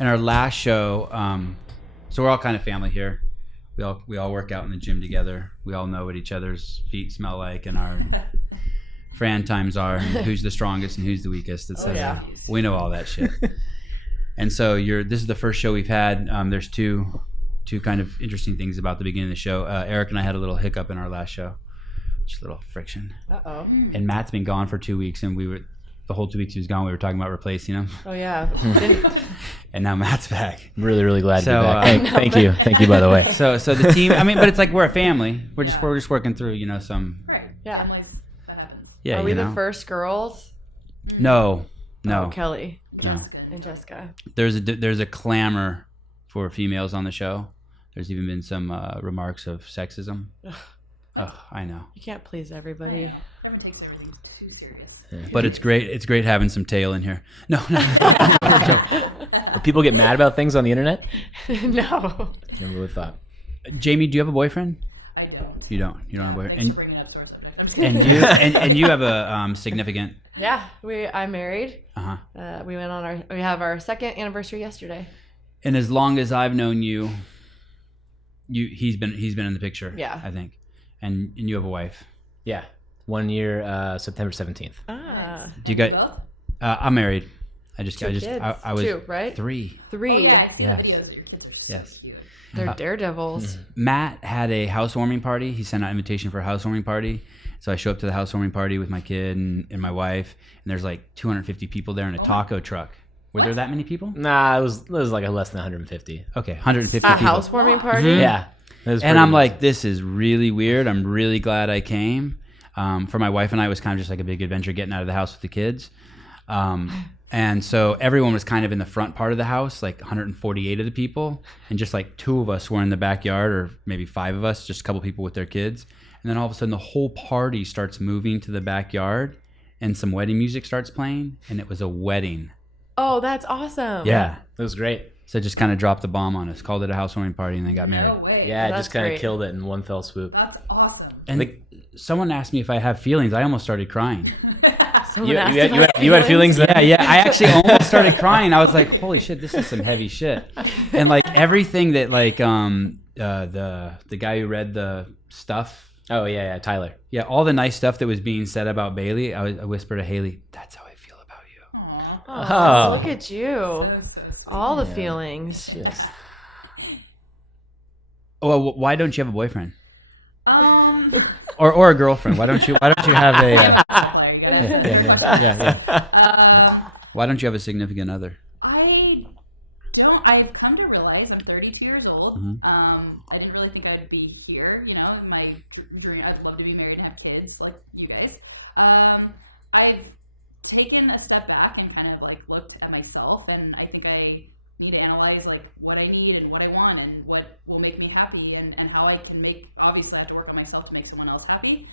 in our last show, so we're all kind of family here. We all work out in the gym together. We all know what each other's feet smell like and our Fran times are, and who's the strongest and who's the weakest, etc. We know all that shit. And so this is the first show we've had. There's two kind of interesting things about the beginning of the show. Eric and I had a little hiccup in our last show. Just a little friction. Uh-oh. And Matt's been gone for 2 weeks, and the whole 2 weeks he was gone, we were talking about replacing him. Oh, yeah. And now Matt's back. I'm really, really glad to be back. Thank you. Thank you, by the way. So the team, I mean, but it's like we're a family. We're just working through, some. Right. Yeah. Families, that happens. Yeah. Are we the first girls? No. Oh, Kelly. No. And Jessica. There's a clamor for females on the show. There's even been some remarks of sexism. Oh, I know. You can't please everybody. Everyone takes everything too serious. Yeah. But it's great. It's great having some tail in here. No. Do people get mad about things on the internet? No. Never really thought. Jamie, do you have a boyfriend? I don't. You don't. You don't have a boyfriend. Thanks for bringing up sore subjects. And you have a significant. Yeah, I'm married. Uh-huh. We have our second anniversary yesterday. And as long as I've known you, he's been in the picture. Yeah. I think. And you have a wife. Yeah. 1 year, September 17th. Ah. Do you guys? I'm married. I was Two, right? Three. Oh, yeah, I've seen Yes. videos that your kids are so Yes. cute. They're daredevils. Matt had a housewarming party. He sent out an invitation for a housewarming party. So I show up to the housewarming party with my kid and my wife, and there's like 250 people there in a taco truck. Were there that many people? Nah, it was like a less than 150. Okay, 150 A people. housewarming party? Mm-hmm. Yeah. And I'm like, this is really weird. I'm really glad I came. For my wife and I, it was kind of just like a big adventure getting out of the house with the kids. And so everyone was kind of in the front part of the house, like 148 of the people. And just like 2 of us were in the backyard, or maybe 5 of us, just a couple people with their kids. And then all of a sudden the whole party starts moving to the backyard and some wedding music starts playing. And it was a wedding. Oh, that's awesome. Yeah. It was great. So it just kind of dropped the bomb on us, called it a housewarming party, and then got married. No way. Yeah, it That's just kind of great. killed it in one fell swoop. That's awesome. And someone asked me if I have feelings. I almost started crying. Someone You asked had about feelings then? Yeah. I actually almost started crying. I was like, holy shit, this is some heavy shit. And like everything that like the guy who read the stuff. Oh, yeah, Tyler. Yeah, all the nice stuff that was being said about Bailey, I whispered to Haley, that's how I feel about you. Oh, Oh. look at you. So sweet. All the feelings. Yes. Oh, well, why don't you have a boyfriend? Or Or a girlfriend? Why don't you have a why don't you have a significant other? I don't. I've come to realize I'm 32 years old. I didn't really think I'd be here. In my dream, I'd love to be married and have kids like you guys. I've taken a step back and kind of like looked at myself, and I think I need to analyze like what I need and what I want and what will make me happy and how I can obviously I have to work on myself to make someone else happy.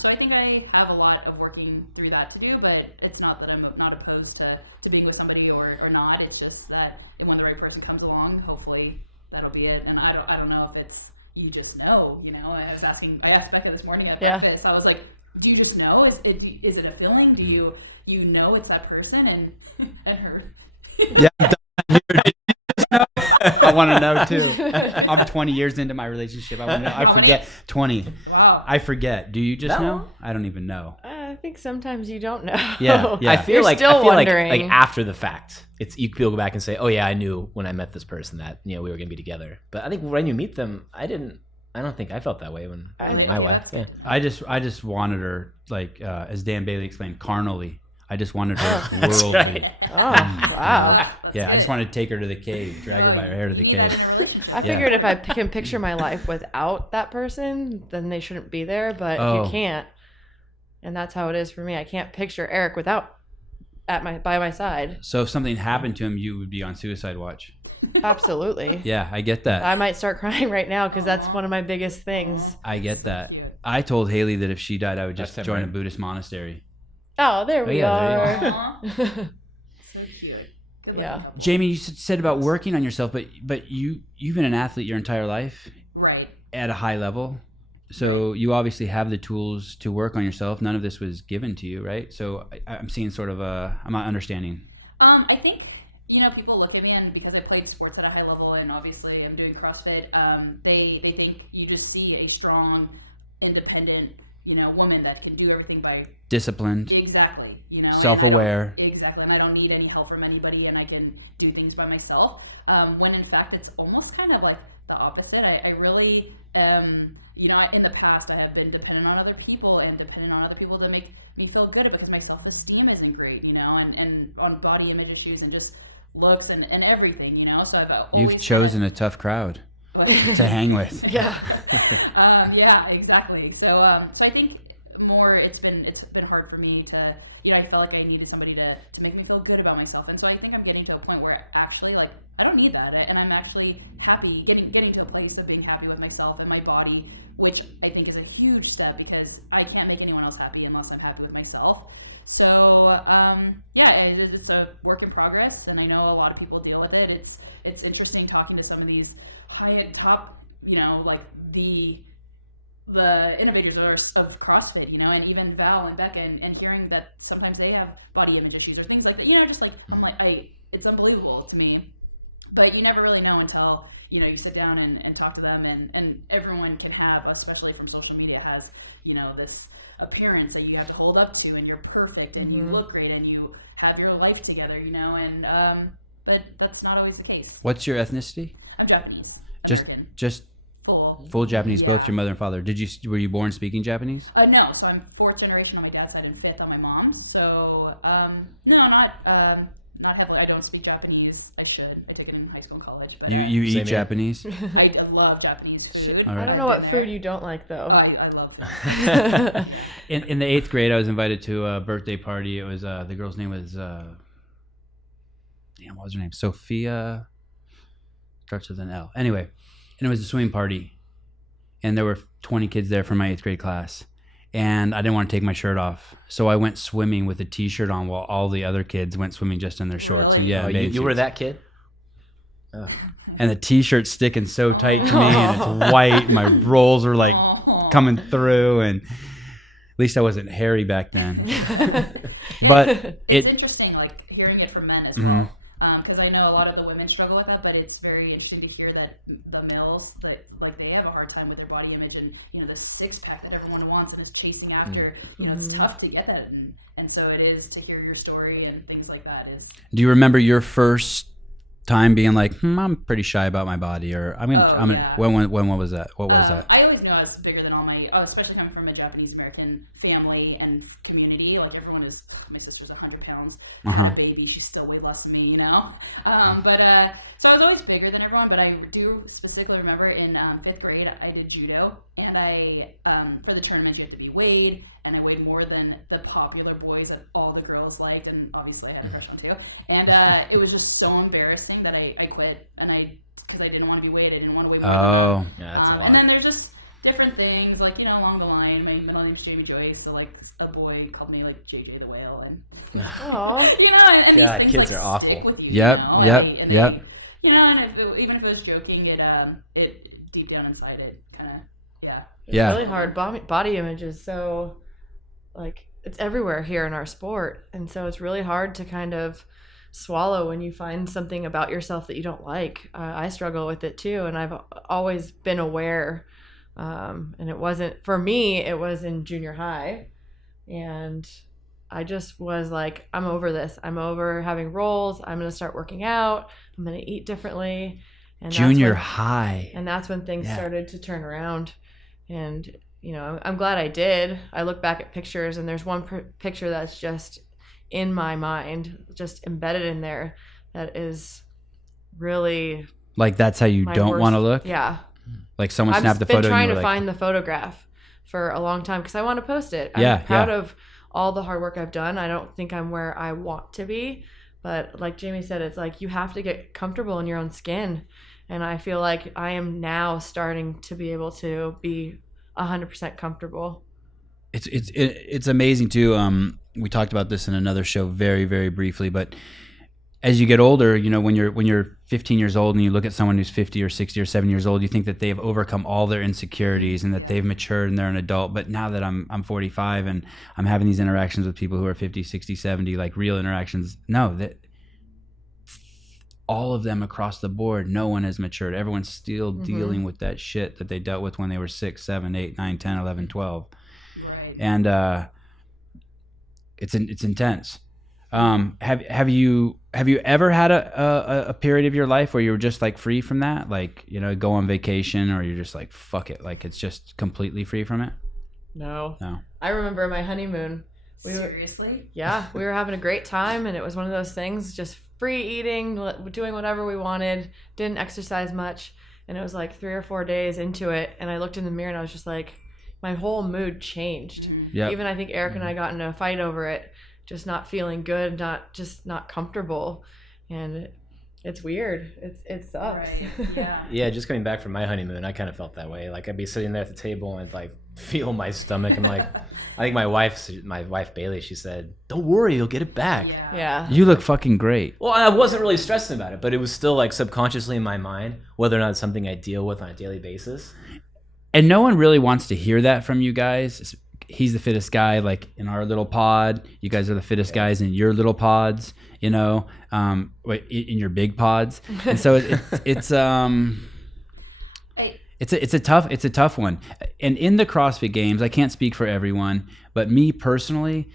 So I think I have a lot of working through that to do, but it's not that I'm not opposed to being with somebody or not. It's just that when the right person comes along, hopefully that'll be it. And I don't know if it's, you just know, I asked Becca this morning at breakfast. I was like, do you just know? Is it a feeling? Do you know it's that person and her? Yeah. I want to know too. I'm 20 years into my relationship. I want to know. I forget. 20. Wow. I forget. Do you just know? I don't even know. I think sometimes you don't know. Yeah. I feel You're like still wondering. like after the fact, people go back and say, "Oh yeah, I knew when I met this person that we were gonna be together." But I think when you meet them, I don't think I felt that way when I met my wife. Yeah. I just wanted her, like as Dan Bailey explained, carnally. I just wanted her worldly. Right. Oh, wow. Yeah, I just wanted to take her to the cave, drag her by her hair to the cave. I figured if I can picture my life without that person, then they shouldn't be there. But you can't, and that's how it is for me. I can't picture Eric without by my side. So if something happened to him, you would be on suicide watch. Absolutely. Yeah, I get that. I might start crying right now because that's one of my biggest things. I get that. I told Haley that if she died, I would just join a Buddhist monastery. Oh, there we are. So cute. Good Yeah. Jamie, you said about working on yourself, but you've been an athlete your entire life. Right. At a high level. So you obviously have the tools to work on yourself. None of this was given to you, right? So I'm seeing sort of I'm not understanding. I think, people look at me, and because I played sports at a high level, and obviously I'm doing CrossFit, they think you just see a strong, independent, woman that can do everything by disciplined. Exactly. Self-aware. Exactly. And I don't need any help from anybody, and I can do things by myself. When in fact it's almost kind of like the opposite. I really, in the past I have been dependent on other people to make me feel good because my self-esteem isn't great, and on body image issues and just looks and everything, so You've chosen a tough crowd to hang with. Yeah. Yeah, exactly. So I think more it's been hard for me to, I felt like I needed somebody to make me feel good about myself, and so I think I'm getting to a point where actually I don't need that, and I'm actually happy getting to a place of being happy with myself and my body, which I think is a huge step because I can't make anyone else happy unless I'm happy with myself. So it's a work in progress, and I know a lot of people deal with it. It's interesting talking to some of these high top, the innovators of CrossFit, and even Val and Becca, and hearing that sometimes they have body image issues or things like that, it's unbelievable to me. But you never really know until, you sit down and talk to them, and everyone can have, especially from social media, has, this appearance that you have to hold up to, and you're perfect, and you look great, and you have your life together, but that's not always the case. What's your ethnicity? I'm Japanese. American. Just full Japanese, both yeah. your mother and father. Were you born speaking Japanese? No, so I'm 4th generation on my dad's side and 5th on my mom's. So no, not heavily. I don't speak Japanese. I should. I took it in high school and college. But you eat Japanese? I love Japanese food. I don't know what food you don't like though. Oh, I love food. In the 8th grade, I was invited to a birthday party. It was the girl's name was what was her name? Sophia. Starts with an L. Anyway, and it was a swimming party, and there were 20 kids there from my 8th grade class, and I didn't want to take my shirt off, so I went swimming with a t-shirt on while all the other kids went swimming just in their shorts. Really? And yeah, you were that kid? Oh. And the t-shirt's sticking so tight to me, and it's white. My rolls are coming through, and at least I wasn't hairy back then. But it's interesting, hearing it from men as well. Because I know a lot of the women struggle with that, but it's very interesting to hear that the males, that they have a hard time with their body image, and the 6-pack that everyone wants and is chasing after. It's tough to get that, and so it is to hear your story and things like that. Do you remember your first time being like, I'm pretty shy about my body, or when was that? What was that? I always knew I was bigger than all especially coming from a Japanese American family and community. Everyone is, my sister's 100 pounds. I had a baby, she still weighed less than me, so I was always bigger than everyone, but I do specifically remember in 5th grade, I did judo, and I, for the tournament, you have to be weighed, and I weighed more than the popular boys that all the girls liked, and obviously I had a crush on too, and it was just so embarrassing that I quit, because I didn't want to be weighed, I didn't want to weigh more. Oh. Yeah, that's a lot. And then there's just different things, along the line, my middle name's Jamie Joyce, so a boy called me JJ the Whale, and and God, things, kids are awful. with you, Yep. and even if it was joking, it deep down inside it kind of It's really hard. Body image is so it's everywhere here in our sport, and so it's really hard to kind of swallow when you find something about yourself that you don't like. I struggle with it too, and I've always been aware. And it wasn't for me. It was in junior high, and I just was like, I'm over this. I'm over having rolls. I'm going to start working out. I'm going to eat differently. And Junior high. And that's when things started to turn around. And, I'm glad I did. I look back at pictures, and there's one picture that's just in my mind, just embedded in there, that is really that's how you don't want to look? Yeah. Someone snapped the photo. I've been trying to find the photograph for a long time because I want to post it. I'm proud of all the hard work I've done. I don't think I'm where I want to be, but like Jamie said, it's you have to get comfortable in your own skin, and I feel like I am now starting to be able to be 100% comfortable. It's amazing too. We talked about this in another show very, very briefly, but as you get older, when you're 15 years old and you look at someone who's 50 or 60 or 70 years old, you think that they've overcome all their insecurities and that they've matured and they're an adult. But now that I'm 45 and I'm having these interactions with people who are 50, 60, 70, real interactions, no, that all of them across the board, no one has matured. Everyone's still dealing with that shit that they dealt with when they were 6, 7, 8, 9, 10, 11, 12. Right. And it's intense. Have you ever had a period of your life where you were just like free from that? Like, you know, go on vacation, or you're just like, fuck it. Like, it's just completely free from it? No. No. I remember my honeymoon. Seriously? Yeah, we were having a great time, and it was one of those things, just free eating, doing whatever we wanted, didn't exercise much, and it was like 3 or 4 days into it, and I looked in the mirror and I was just like, my whole mood changed. Yep. Even I think Eric and I got in a fight over it, just not feeling good, not comfortable, and it's weird. It sucks. Right. Yeah. Yeah, just coming back from my honeymoon, I kind of felt that way. Like, I'd be sitting there at the table and like feel my stomach, and like, I think my wife Bailey, she said, "Don't worry, you'll get it back." Yeah. You look fucking great. Well, I wasn't really stressing about it, but it was still like subconsciously in my mind whether or not it's something I deal with on a daily basis. And no one really wants to hear that from you guys. He's the fittest guy, like, in our little pod. You guys are the fittest guys in your little pods, you know, in your big pods. And so it's a tough one. And in the CrossFit Games, I can't speak for everyone, but me personally,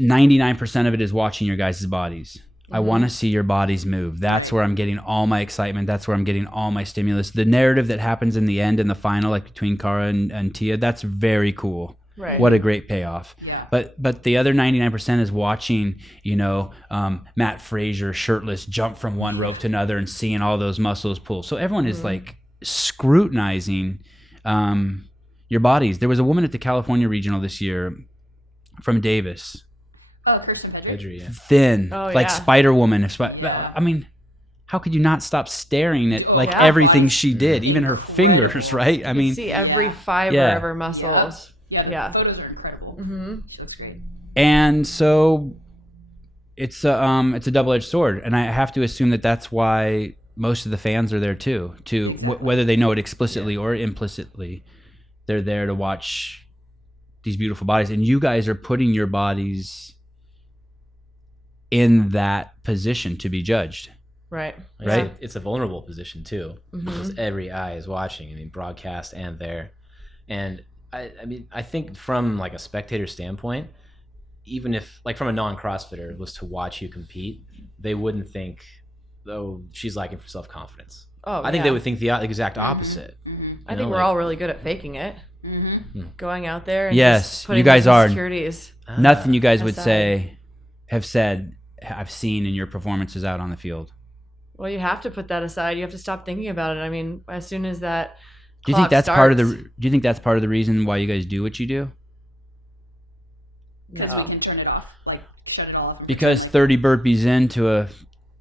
99% of it is watching your guys' bodies. I want to see your bodies move. That's where I'm getting all my excitement. That's where I'm getting all my stimulus. The narrative that happens in the end, in the final, like between Cara and Tia, that's very cool. Right. What a great payoff. Yeah. But the other 99% is watching, you know, Matt Frazier shirtless jump from one rope to another and seeing all those muscles pull. So everyone is like scrutinizing your bodies. There was a woman at the California Regional this year from Davis. Oh, Kirsten Pedri. Yeah. Thin, Oh, like yeah. Spider Woman. Yeah. I mean, how could you not stop staring at like Yeah. everything she did, even her fingers, right? I You mean, see every fiber Yeah. of her muscles. Yeah. Yeah. The photos are incredible. She looks great. and so it's a double-edged sword, and I have to assume that that's why most of the fans are there too. Whether they know it explicitly or implicitly, they're there to watch these beautiful bodies, and you guys are putting your bodies in that position to be judged. Right. Right. It's a vulnerable position too, because every eye is watching. I mean, broadcast and there. And I mean, I think from like a spectator standpoint, even if like from a non-CrossFitter was to watch you compete, they wouldn't think, oh, she's lacking for self-confidence. Oh, I think they would think the exact opposite. I think we're all really good at faking it. Going out there and Yes, just putting you guys those are. insecurities. Nothing you guys would aside. have said, I've seen in your performances out on the field. Well, you have to put that aside. You have to stop thinking about it. I mean, as soon as that Do you think clock that's part of starts- the? Do you think that's part of the reason why you guys do what you do? Because No. we can turn it off, like shut it all off. and Because pretend 30 burpees into a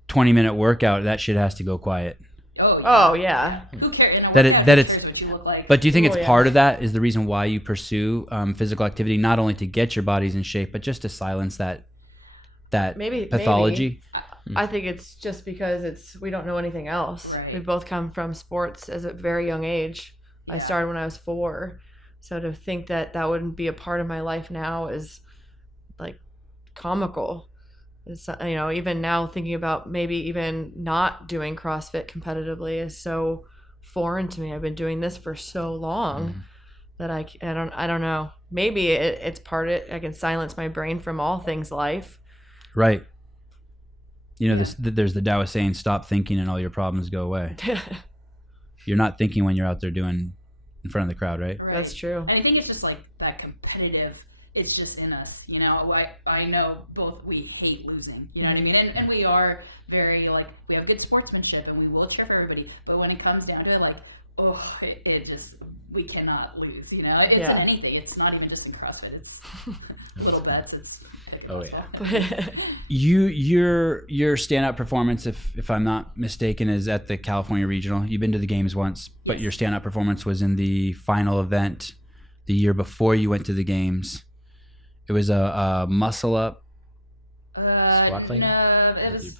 20-minute workout, that shit has to go quiet. like- Oh, yeah. Who cares? In a That workout, that who it's. cares what you look like? But do you think Oh, it's yeah. part of that is the reason why you pursue physical activity, not only to get your bodies in shape, but just to silence that Maybe pathology? I think it's just because we don't know anything else. Right. We both come from sports as a very young age. I Yeah. started when I was 4. So to think that wouldn't be a part of my life now is like comical. It's, you know, even now thinking about maybe even not doing CrossFit competitively is so foreign to me. I've been doing this for so long that I don't know. Maybe it's part of it. I can silence my brain from all things life. Right. You know, there's the Taoist saying, stop thinking and all your problems go away. You're not thinking when you're out there doing in front of the crowd, right? Right. That's true. And I think it's just like that competitive. It's just in us, you know. I know both we hate losing, you know what I mean, and we are very like we have good sportsmanship and we will cheer for everybody. But when it comes down to it, like, oh, it just we cannot lose, you know. It's in anything. It's not even just in CrossFit. It's little bets. It's Oh yeah. Your stand-up performance, if I'm not mistaken, is at the California Regional. You've been to the games once, but your stand-up performance was in the final event the year before you went to the games. It was a muscle up. Squat clean? No, it was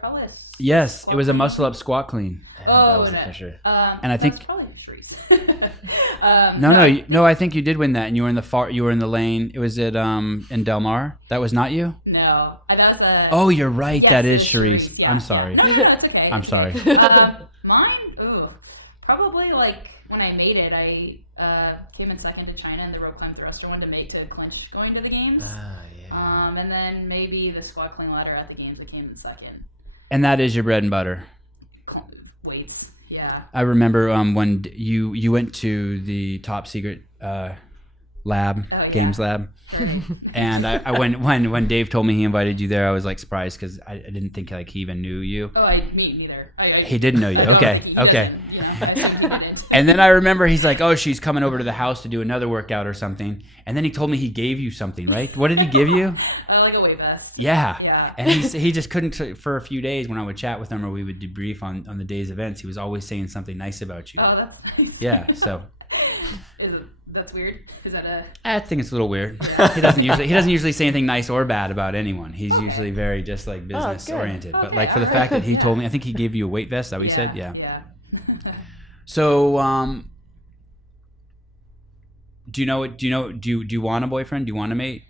probably a Yes, squat it was a clean. muscle up squat clean. that Oh, was no. a finisher. And I think- that's probably Shrees. No. I think you did win that, and you were in the lane. It was at in Del Mar. That was not you. No, that was a. Oh, you're right. Yes, that is Charisse. Charisse. Yeah, I'm sorry. Yeah. No, it's okay. I'm sorry. Mine. Ooh, probably like when I made it, I came in second to China in the rope climb thruster one to clinch going to the games. Yeah. And then maybe the squat clean ladder at the games I came in second. And that is your bread and butter. Weights. Yeah. I remember when you went to the top secret lab, games lab, and I when Dave told me he invited you there, I was like surprised because I didn't think like he even knew you. Oh, me neither. He didn't know you. Okay. Didn't. And then I remember he's like, oh, she's coming over to the house to do another workout or something. And then he told me he gave you something, right? What did he give you? Like a weight vest. Yeah. Yeah. And he just couldn't, for a few days when I would chat with him or we would debrief on the day's events, he was always saying something nice about you. Oh, that's nice. Yeah, so. That's weird. Is that a? I think it's a little weird. He doesn't usually say anything nice or bad about anyone. He's usually very just like business oriented. But Okay, like for the fact that he told me, I think he gave you a weight vest. Is that what he said? Yeah. Yeah. So, do you want a boyfriend? Do you want a mate?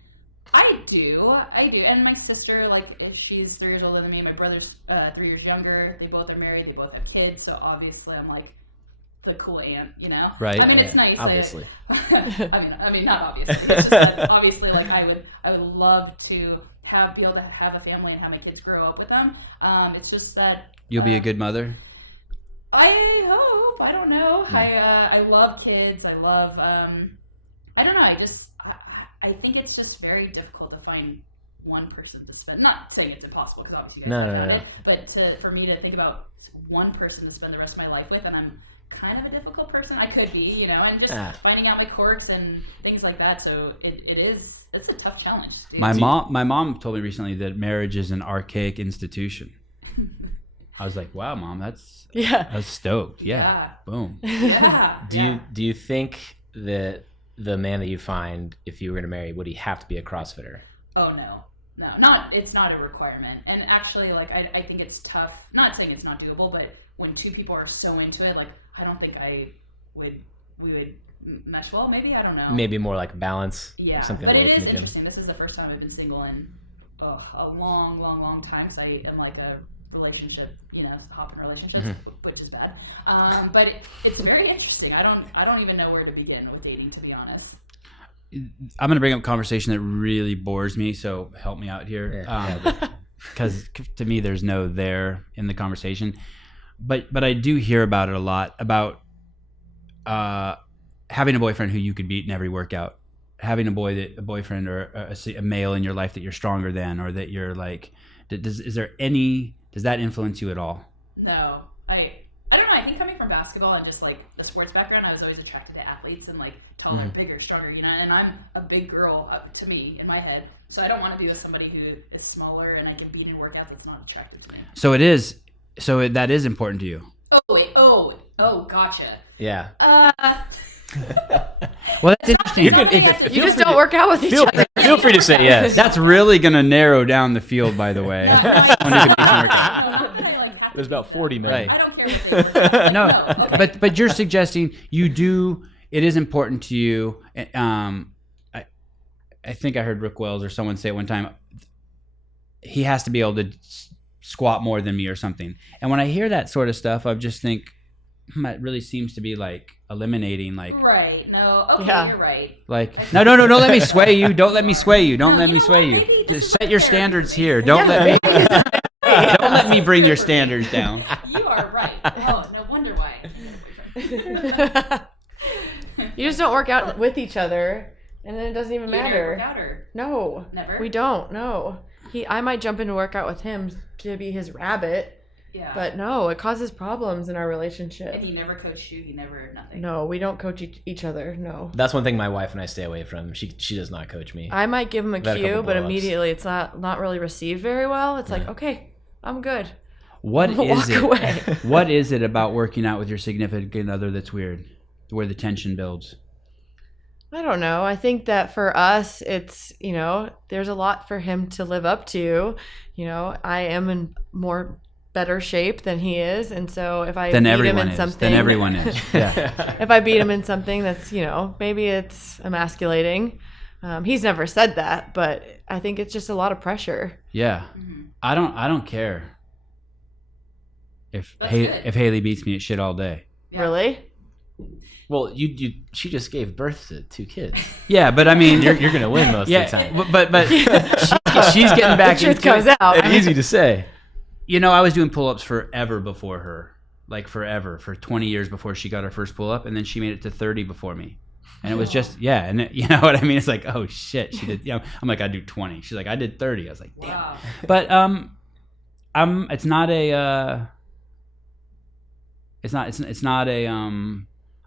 I do. And my sister, like, she's 3 years older than me. My brother's 3 years younger. They both are married. They both have kids. So obviously, I'm like the cool aunt, you know. Right. I mean, it's nice. Obviously. I mean, not obviously. It's just that obviously, like, I would love to be able to have a family and have my kids grow up with them. It's just that You'll be a good mother. I hope. I don't know. I love kids. I love. I don't know. I think it's just very difficult to find one person to spend. Not saying it's impossible because obviously you guys have it, but for me to think about one person to spend the rest of my life with, and I'm kind of a difficult person. I could be, you know, and just finding out my quirks and things like that. So it's a tough challenge. Dude. My mom told me recently that marriage is an archaic institution. I was like, wow, Mom, I was stoked. Yeah. Boom. Yeah. Do you think that the man that you find, if you were to marry, would he have to be a CrossFitter? Oh no, it's not a requirement. And actually, like, I think it's tough. Not saying it's not doable, but when two people are so into it, like, I don't think we would mesh well. Maybe, I don't know. Maybe more like balance. Yeah, something but away it from is the gym. interesting. This is the first time I've been single in a long time. So I am like a relationship, you know, hopping relationships, which is bad. But it's very interesting. I don't even know where to begin with dating, to be honest. I'm going to bring up a conversation that really bores me, so help me out here. Because to me, there's no there in the conversation. But I do hear about it a lot, about having a boyfriend who you could beat in every workout. Having a boyfriend or a male in your life that you're stronger than, or that you're like, does that influence you at all? No, I don't know. I think coming from basketball and just like the sports background, I was always attracted to athletes and like taller, bigger, stronger, you know. And I'm a big girl to me in my head, so I don't want to be with somebody who is smaller and I can beat in workouts. That's not attractive to me. So that is important to you. Oh wait. Oh, gotcha. Yeah. Well, that's interesting. You just don't work out with each other. Feel free to say yes. That's really going to narrow down the field, by the way. There's about 40 men. Right. I don't care what this is. No, but you're suggesting it is important to you. I think I heard Rick Wells or someone say it one time, he has to be able to squat more than me or something. And when I hear that sort of stuff, I just think, it really seems to be like eliminating, like, right. No. Okay, Yeah. You're right. like, no, don't let me sway you. Don't let me sway you. Don't let me sway you. Just set your standards here. Don't let me bring your standards down. You are right. Oh, no wonder why. I can't get a boyfriend. You just don't work out with each other, and then it doesn't even You never matter. work out, or No, never? we don't. No, I might jump into workout with him to be his rabbit, Yeah. but no, it causes problems in our And relationship. he never coached you. He never nothing. No, we don't coach each other. No. That's one thing my wife and I stay away from. She does not coach me. I might give him a I've had a cue, couple but blow-ups. immediately it's not really received very well. It's like, okay, I'm good. What is Walk it? away. What is it about working out with your significant other that's weird, where the tension builds? I don't know. I think that for us, it's, you know, there's a lot for him to live up to. You know, I am more better shape than he is, and so if I then beat everyone him in is. something, Then everyone is. Yeah. if I beat him in something that's, maybe it's emasculating. He's never said that, but I think it's just a lot of pressure. Yeah. Mm-hmm. I don't care if Haley beats me at shit all day. Yeah. Really? Well, she just gave birth to 2 kids. Yeah, but I mean, you're gonna win most of the time. But she's getting back The truth into comes it. out. It's easy to say. I was doing pull-ups forever before her, like forever, for 20 years before she got her first pull-up, and then she made it to 30 before me. And it was just, and you know what I mean? It's like, oh shit, she did. I'm like, I do 20. She's like, I did 30. I was like, damn. Wow. But it's not a. It's not a.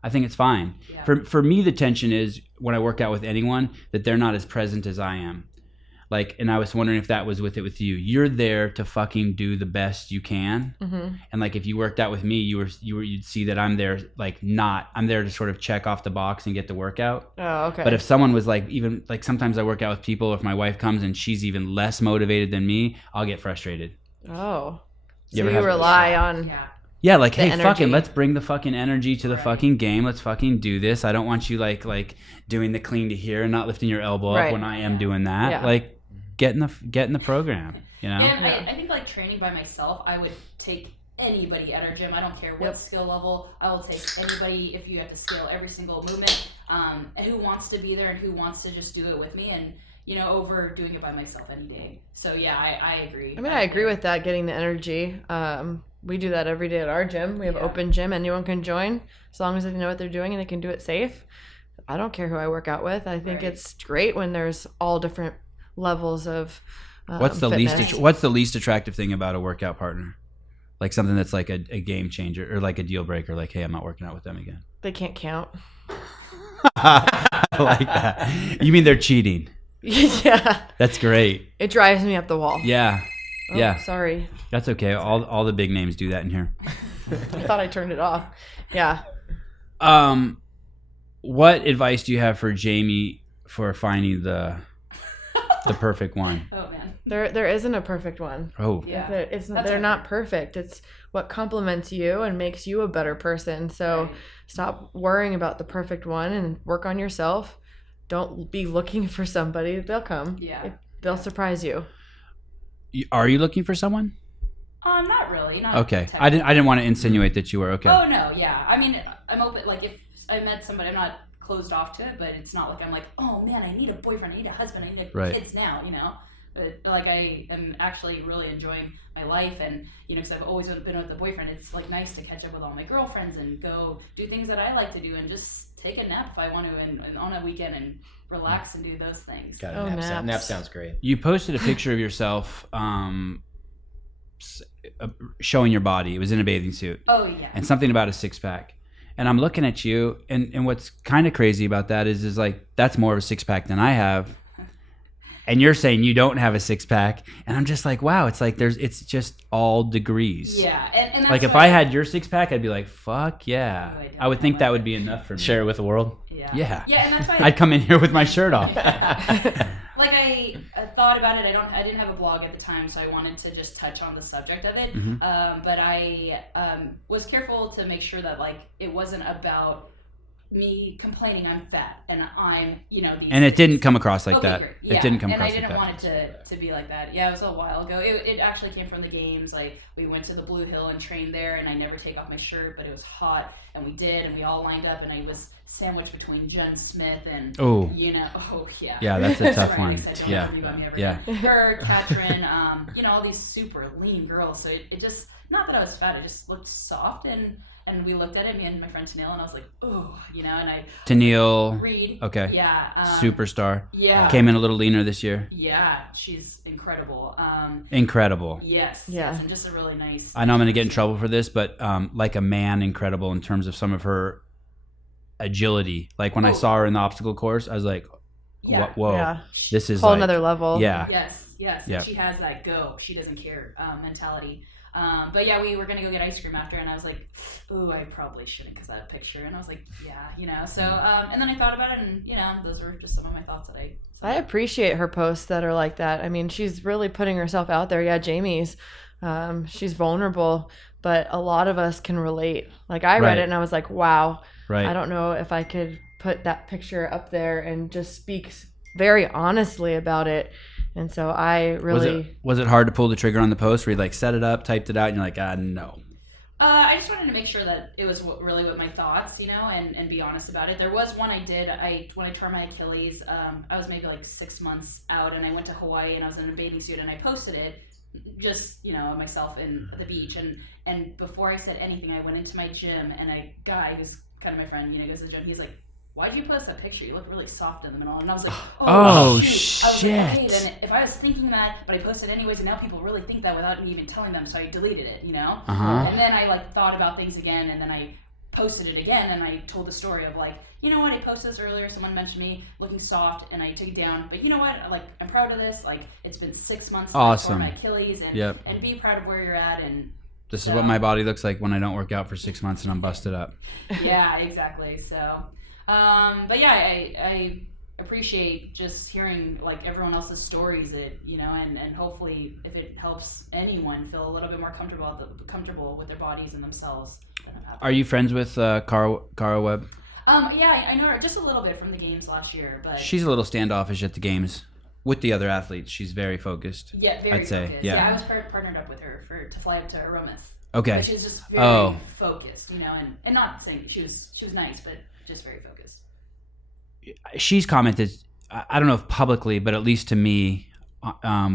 I think it's fine. Yeah. For me, the tension is when I work out with anyone that they're not as present as I am. Like, and I was wondering if that was with you. You're there to fucking do the best you can. Mm-hmm. And like, if you worked out with me, you'd see that I'm there, I'm there to sort of check off the box and get the workout. Oh, okay. But if someone was like, even like sometimes I work out with people, if my wife comes and she's even less motivated than me, I'll get frustrated. Oh. You So ever you have- rely on... Yeah. Yeah, like, The hey, energy. fucking, let's bring the fucking energy to the Right. fucking game. Let's fucking do this. I don't want you like doing the clean to here and not lifting your elbow Right. up when I am doing that. Yeah. Like, get in the program, you know? And Yeah. I think like training by myself, I would take anybody at our gym. I don't care what Yep. skill level. I will take anybody if you have to scale every single movement, and who wants to be there and who wants to just do it with me, and over doing it by myself any day. So yeah, I agree. I mean, I agree with that, getting the energy. We do that every day at our gym. We have Yeah. open gym. Anyone can join as long as they know what they're doing and they can do it safe. I don't care who I work out with. I think Right. it's great when there's all different levels of What's the fitness. least attractive thing about a workout partner? Like something that's like a game changer or like a deal breaker, like, hey, I'm not working out with them again. They can't count. I like that. You mean they're cheating? Yeah. That's great. It drives me up the wall. Yeah. Oh, Yeah. Sorry. That's okay. All the big names do that in here. I thought I turned it off. Yeah. What advice do you have for Jamie for finding the perfect one? Oh man. There isn't a perfect one. Oh. Yeah. They're not perfect. It's what complements you and makes you a better person. So Right. stop worrying about the perfect one and work on yourself. Don't be looking for somebody. They'll come. Yeah. They'll surprise you. Are you looking for someone? Not really. Not Okay. technically. I didn't want to insinuate that you were. Okay. Oh no, yeah. I mean, I'm open. Like if I met somebody, I'm not closed off to it, but it's not like I'm like, oh man, I need a boyfriend, I need a husband, I need Right. kids now, But like I am actually really enjoying my life, and because I've always been with a boyfriend, it's like nice to catch up with all my girlfriends and go do things that I like to do, and just take a nap if I want to, and on a weekend and relax and do those things. Got Oh, a nap. naps. Nap sounds great. You posted a picture of yourself showing your body. It was in a bathing suit. Oh yeah. And something about a six pack. And I'm looking at you, and what's kind of crazy about that is like that's more of a six pack than I have. And you're saying you don't have a six pack, and I'm just like, wow, it's like it's just all degrees. Yeah, and that's Like if why- I had your six pack, I'd be like, fuck yeah. Oh, I don't I would know think about that would that. be enough for me. Share it with the world. Yeah. Yeah. Yeah, and that's why I'd come in here with my shirt off. like I thought about it. I didn't have a blog at the time, so I wanted to just touch on the subject of it. Mhm. But I was careful to make sure that like it wasn't about me complaining I'm fat and I'm these And it didn't things. come across like Okay, that. great. Yeah. It didn't come and across I didn't like want that. it to be like that. Yeah, it was a while ago. It actually came from the games. Like we went to the Blue Hill and trained there, and I never take off my shirt, but it was hot, and we did, and we all lined up, and I was sandwiched between Jen Smith and Oh. oh yeah. Yeah, that's a tough Right, one. excited. Don't Yeah. let me about me ever Yeah. again. Her, Katrin, all these super lean girls. So it just, not that I was fat, it just looked soft, and we looked at it, me and my friend Tanil, and I was like, oh, and I Tennille, Reed. okay. Yeah. Superstar. Yeah. Came in a little leaner this year. Yeah, she's incredible. Incredible. Yes. Yeah. Yes, and just a really nice. I know I'm going to get in trouble for this, but like a man, incredible in terms of some of her agility. Like when I saw her in the obstacle course, I was like, Yeah. whoa, Yeah. this is Whole like, nother level. yeah. Yes. Yeah. She has that go. She doesn't care mentality. But yeah, we were gonna go get ice cream after, and I was like, "Ooh, I probably shouldn't because that picture." And I was like, "Yeah, So, and then I thought about it, and those were just some of my thoughts that I appreciate her posts that are like that. I mean, she's really putting herself out there. Yeah, Jamie's She's vulnerable, but a lot of us can relate. Like I read it and I was like, wow, I don't know if I could put that picture up there and just speak very honestly about it. And so I really... Was it hard to pull the trigger on the post where you like set it up, typed it out, and you're like, no? I just wanted to make sure that it was really what my thoughts, and be honest about it. There was one I did. When I tore my Achilles, I was maybe like 6 months out, and I went to Hawaii, and I was in a bathing suit, and I posted it, just myself in the beach, and before I said anything, I went into my gym, and a guy who's kind of my friend, goes to the gym. He's like, "Why'd you post that picture? You look really soft in the middle." And I was like, "Oh shoot!" I was like, "Hey, then if I was thinking that, but I posted anyways, and now people really think that without me even telling them, so I deleted it, And then I thought about things again, and then I posted it again, and I told the story of like, you know what, I posted this earlier. Someone mentioned me looking soft, and I took it down. But you know what? Like, I'm proud of this. Like, it's been 6 months since I tore my Achilles, and be proud of where you're at. And this is what my body looks like when I don't work out for 6 months and I'm busted up. Yeah, exactly. So. But yeah, I appreciate just hearing like everyone else's stories and hopefully if it helps anyone feel a little bit more comfortable with their bodies and themselves. Are you friends with Cara Webb? Yeah, I know her just a little bit from the games last year, but she's a little standoffish at the games with the other athletes. She's very focused. Yeah, very I'd say. Focused. Yeah, I was partnered up with her to fly up to Aromas. Okay. But she's just very focused, and not saying she was nice, but just very focused. She's commented, I don't know if publicly, but at least to me,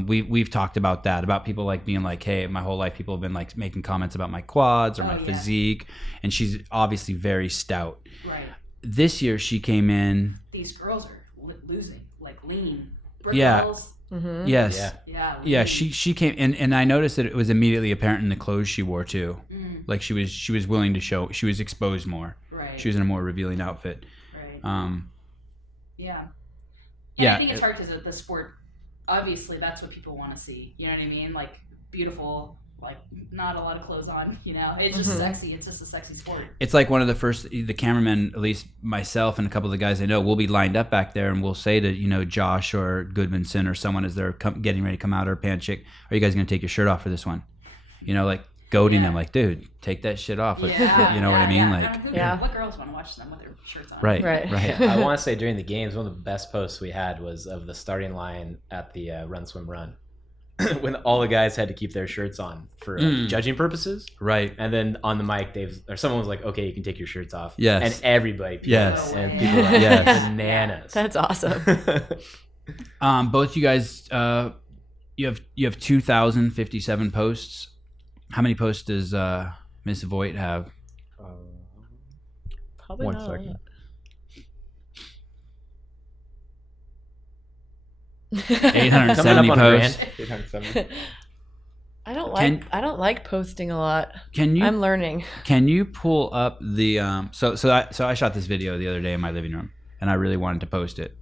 we've talked about that, about people like being like, hey, my whole life people have been like making comments about my quads or my physique, and she's obviously very stout. Right. This year she came in. These girls are losing, like lean. Girls. Mm-hmm. Yes. Yeah. She came in, and I noticed that it was immediately apparent in the clothes she wore too. Like she was willing to show. She was exposed more. Right. She was in a more revealing outfit. Right. Yeah. And I think it's hard because the sport, obviously, that's what people want to see. You know what I mean? Like beautiful, like not a lot of clothes on. It's just sexy. It's just a sexy sport. It's like one of the cameramen, at least myself and a couple of the guys I know, will be lined up back there, and we'll say to Josh or Goodmanson or someone as they're getting ready to come out, or Panchik, are you guys going to take your shirt off for this one? Like goading them, like, dude, take that shit off. Like, you know what I mean? Like, what girls want to watch them with their shirts on? Right. I want to say during the games, one of the best posts we had was of the starting line at the Run Swim Run, when all the guys had to keep their shirts on for judging purposes. Right. And then on the mic, someone was like, "Okay, you can take your shirts off." Yes. And everybody. And people were like, bananas. That's awesome. Both you guys, you have 2,057 posts. How many posts does Miss Voigt have? Probably One not. second. 870 posts. 870. I don't like posting a lot. I'm learning. Can you pull up the so I shot this video the other day in my living room, and I really wanted to post it.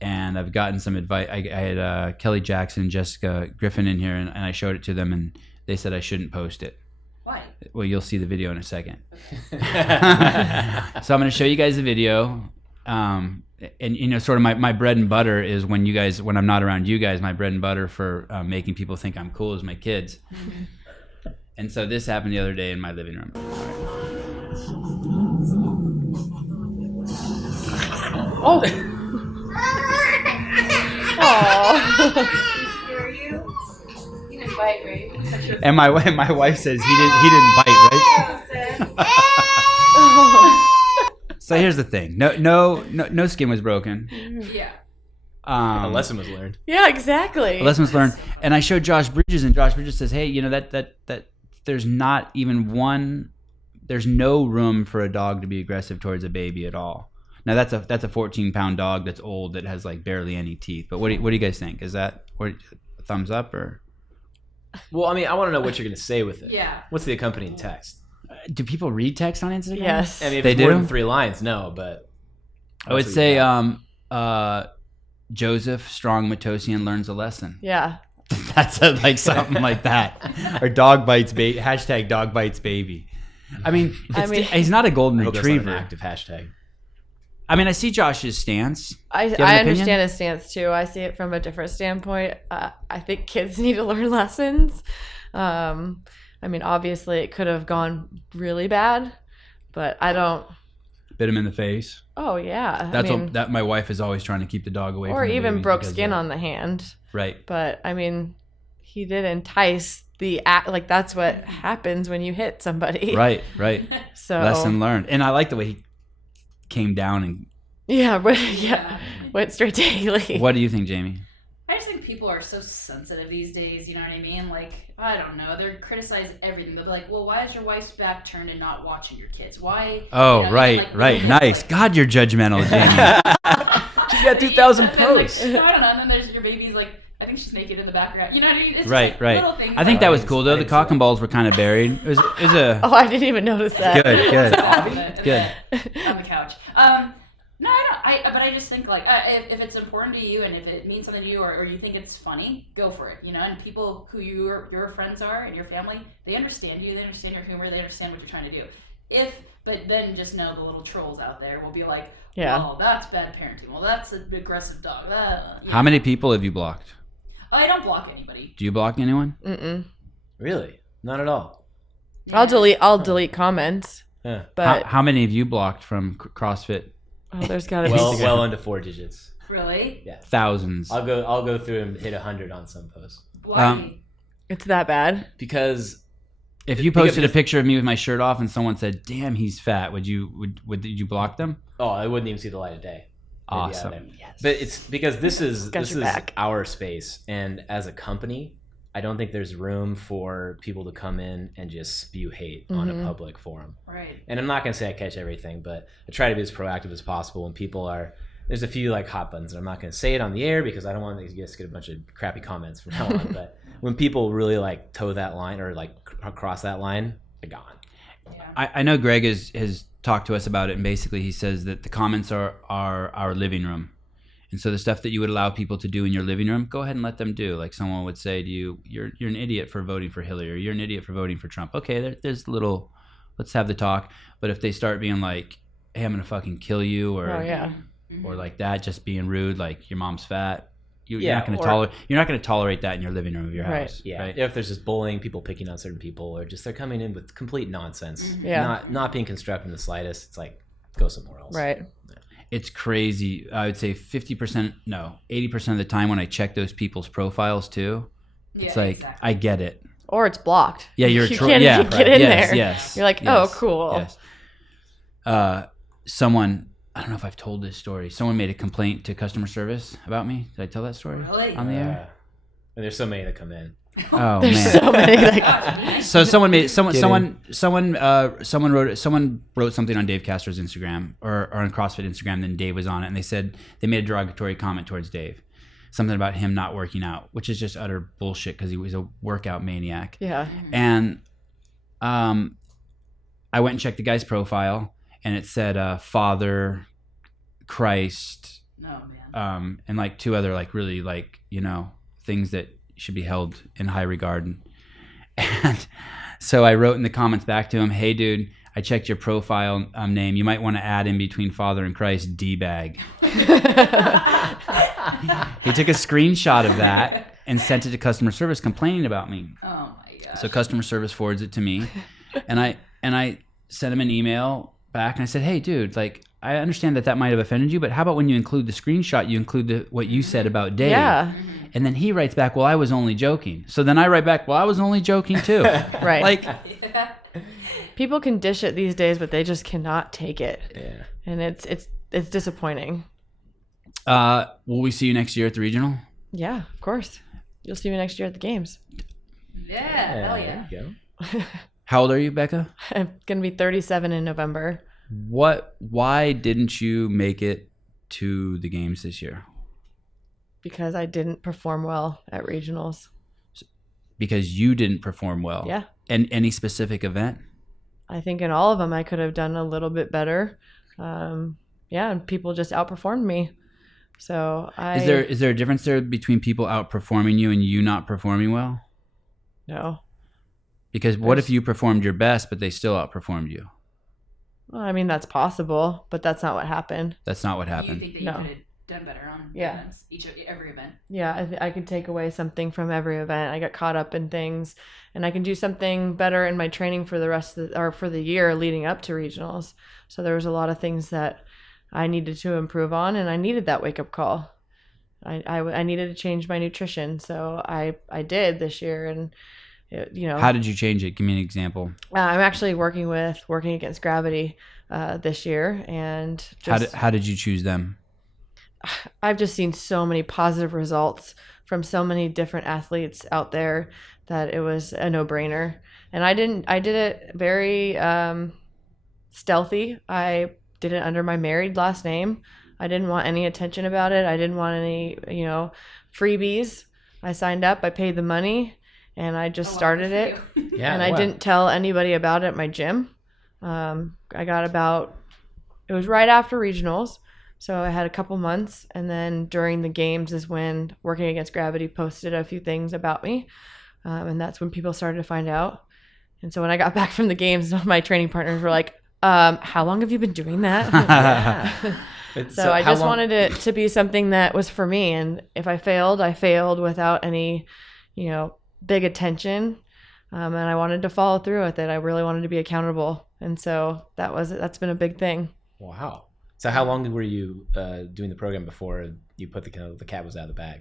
And I've gotten some advice. I had Kelly Jackson, Jessica Griffin in here, and I showed it to them, and they said I shouldn't post it. Why? Well, you'll see the video in a second. Okay. So I'm going to show you guys the video. And sort of my bread and butter is when I'm not around you guys, my bread and butter for making people think I'm cool is my kids. Mm-hmm. And so this happened the other day in my living room. Oh. Scare you? He didn't bite, right? And my wife says he didn't bite, right? So here's the thing. No skin was broken. Yeah. A lesson was learned. Yeah, exactly. A lesson was learned. And I showed Josh Bridges, and Josh Bridges says, hey, that there's not even there's no room for a dog to be aggressive towards a baby at all. Now that's a 14-pound dog that's old that has like barely any teeth. But what do you guys think? Is that a thumbs up or? Well, I mean, I want to know what you're going to say with it. Yeah. What's the accompanying text? Do people read text on Instagram? Yes. I mean, if they it's do? more than 3 lines, no, but I would say Joseph Strong Matosian learns a lesson. Yeah. That's like something like that. Or dog bites baby. # dog bites baby. I mean, he's not a golden I hope retriever. that's not an active hashtag. I mean, I see Josh's stance. I understand his stance too. I see it from a different standpoint. I think kids need to learn lessons. I mean, obviously it could have gone really bad, but I don't. Bit him in the face. Oh yeah. That's what my wife is always trying to keep the dog away from. Or even broke skin on the hand. Right. But I mean, he did entice the act. Like that's what happens when you hit somebody. Right. So lesson learned. And I like the way he came down and. Went straight to Haley. What do you think, Jamie? I just think people are so sensitive these days, you know what I mean? Like, I don't know, they're criticize everything. They'll be like, well, why is your wife's back turned and not watching your kids? Why? Oh, you know, right. Nice. Like, God, you're judgmental, Jamie. She's got 2,000 posts. Like, I don't know. And then there's your baby's like, I think she's naked in the background. You know what I mean? It's right. Little things I think that was cool, though. The cock and balls were kind of buried. It was a... Oh, I didn't even notice that. Good. On the couch. No, I don't. But I just think like if it's important to you and if it means something to you or you think it's funny, go for it. You know, and people who your friends are and your family, they understand you. They understand your humor. They understand what you're trying to do. But then just know the little trolls out there will be like, well, that's bad parenting. Well, that's an aggressive dog. How many people have you blocked? I don't block anybody. Do you block anyone? Mm-mm. Really? Not at all. Yeah. I'll delete comments. Yeah. But how many have you blocked from CrossFit? Oh, there's gotta be well into 4 digits. Really? Yeah. Thousands. I'll go through and hit 100 on some posts. Why? It's that bad? Because if you posted a picture of me with my shirt off and someone said, "Damn, he's fat," would you block them? Oh, I wouldn't even see the light of day. Awesome. Yes. But it's because this is back. our space, and as a company, I don't think there's room for people to come in and just spew hate on a public forum. Right. And I'm not going to say I catch everything, but I try to be as proactive as possible when people are. There's a few like hot buttons, and I'm not going to say it on the air because I don't want to get a bunch of crappy comments from now on. But when people really like toe that line or like cross that line, they're gone. Yeah. I know Greg has talked to us about it, and basically he says that the comments are our living room. And so the stuff that you would allow people to do in your living room, go ahead and let them do. Like someone would say to you, you're an idiot for voting for Hillary, or you're an idiot for voting for Trump. Okay, there's little, let's have the talk. But if they start being like, hey, I'm going to fucking kill you, or or like that, just being rude, like your mom's fat, you're not going to tolerate that in your living room of your house. Yeah. Right? If there's just bullying, people picking on certain people, or just they're coming in with complete nonsense, not being constructive in the slightest, it's like, go somewhere else. Right. It's crazy. I would say 80% of the time when I check those people's profiles too, it's like, exactly. I get it. Or it's blocked. Yeah, you can't even get in there. Yes. You're like, oh, cool. Yes. Someone, I don't know if I've told this story. Someone made a complaint to customer service about me. Did I tell that story on the air? And there's so many that come in. Oh There's man! so many. So someone wrote something on Dave Castro's Instagram or on CrossFit Instagram. Then Dave was on it, and they said they made a derogatory comment towards Dave, something about him not working out, which is just utter bullshit because he was a workout maniac. Yeah. And I went and checked the guy's profile, and it said Father, Christ, and like 2 other like really like things that should be held in high regard. And so I wrote in the comments back to him, hey dude, I checked your profile name. You might want to add in between Father and Christ, D-bag. He took a screenshot of that and sent it to customer service complaining about me. Oh my gosh. So customer service forwards it to me. And I sent him an email back and I said, hey dude, like I understand that might have offended you, but how about when you include the screenshot, you include what you said about Dave? Yeah. And then he writes back, well, I was only joking. So then I write back, well, I was only joking too. Right. Like, people can dish it these days, but they just cannot take it. Yeah. And it's disappointing. Will we see you next year at the regional? Yeah, of course. You'll see me next year at the games. Yeah, hell yeah. There you go. How old are you, Becca? I'm going to be 37 in November. Why didn't you make it to the games this year? Because I didn't perform well at regionals. Because you didn't perform well? Yeah. And any specific event? I think in all of them I could have done a little bit better. And people just outperformed me. So Is there a difference there between people outperforming you and you not performing well? No. Because what if you performed your best, but they still outperformed you? Well, I mean, that's possible, but that's not what happened. That's not what You happened. think that you could have done better on events, every event? Yeah, I could take away something from every event. I got caught up in things, and I can do something better in my training for the rest of for the year leading up to regionals. So there was a lot of things that I needed to improve on, and I needed that wake up call. I needed to change my nutrition, so I did this year, and How did you change it? Give me an example. I'm actually working against gravity this year, and how did you choose them? I've just seen so many positive results from so many different athletes out there that it was a no-brainer. And I did it very stealthy. I did it under my married last name. I didn't want any attention about it. I didn't want any, freebies. I signed up, I paid the money, and I just started it. Yeah, and I didn't tell anybody about it at my gym. It was right after regionals. So I had a couple months, and then during the games is when Working Against Gravity posted a few things about me, and that's when people started to find out. And so when I got back from the games, my training partners were like, how long have you been doing that? So I just wanted it to be something that was for me, and if I failed without any, big attention, and I wanted to follow through with it. I really wanted to be accountable, and so that's been a big thing. Wow. So how long were you doing the program before you put the cat was out of the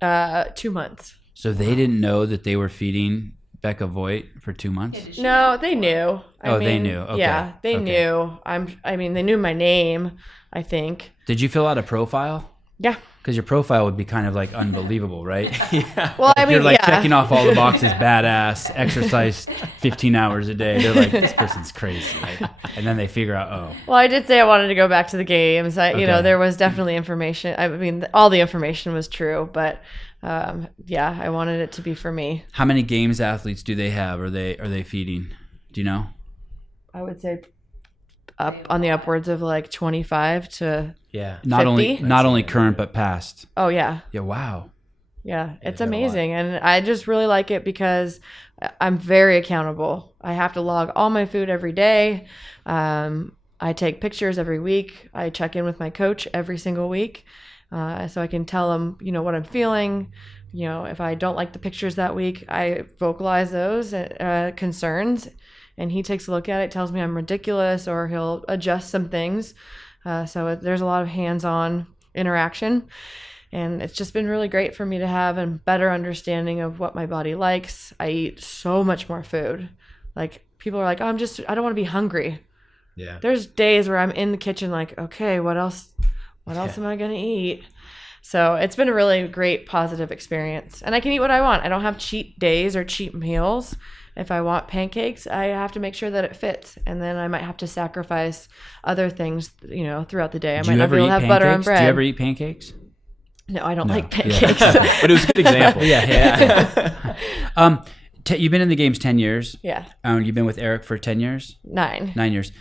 bag? 2 months. So they didn't know that they were feeding Becca Voigt for 2 months? No, they knew. They knew. Okay. Yeah, they knew. They knew my name, I think. Did you fill out a profile? Yeah. Because your profile would be kind of like unbelievable, right? Yeah. Well, You're like checking off all the boxes, badass, exercise 15 hours a day. They're like, this person's crazy. Right? And then they figure out, oh. Well, I did say I wanted to go back to the games. There was definitely information. I mean, all the information was true, but I wanted it to be for me. How many games athletes do they have? Are they feeding? Do you know? I would say up on the upwards of like 25 to 50. Not only current but past. Oh yeah. Yeah. Wow. Yeah, it's amazing, and I just really like it because I'm very accountable. I have to log all my food every day. I take pictures every week. I check in with my coach every single week, so I can tell him, what I'm feeling. If I don't like the pictures that week, I vocalize those concerns, and he takes a look at it, tells me I'm ridiculous, or he'll adjust some things. So there's a lot of hands-on interaction. And it's just been really great for me to have a better understanding of what my body likes. I eat so much more food. Like, people are like, I don't want to be hungry. Yeah. There's days where I'm in the kitchen like, okay, what else am I going to eat? So it's been a really great positive experience. And I can eat what I want. I don't have cheat days or cheat meals. If I want pancakes, I have to make sure that it fits. And then I might have to sacrifice other things, throughout the day. I might not be able to have butter on bread. Do you ever eat pancakes? No, I don't like pancakes. Yeah. But it was a good example. Yeah. You've been in the games 10 years. Yeah. You've been with Eric for 10 years? 9 years.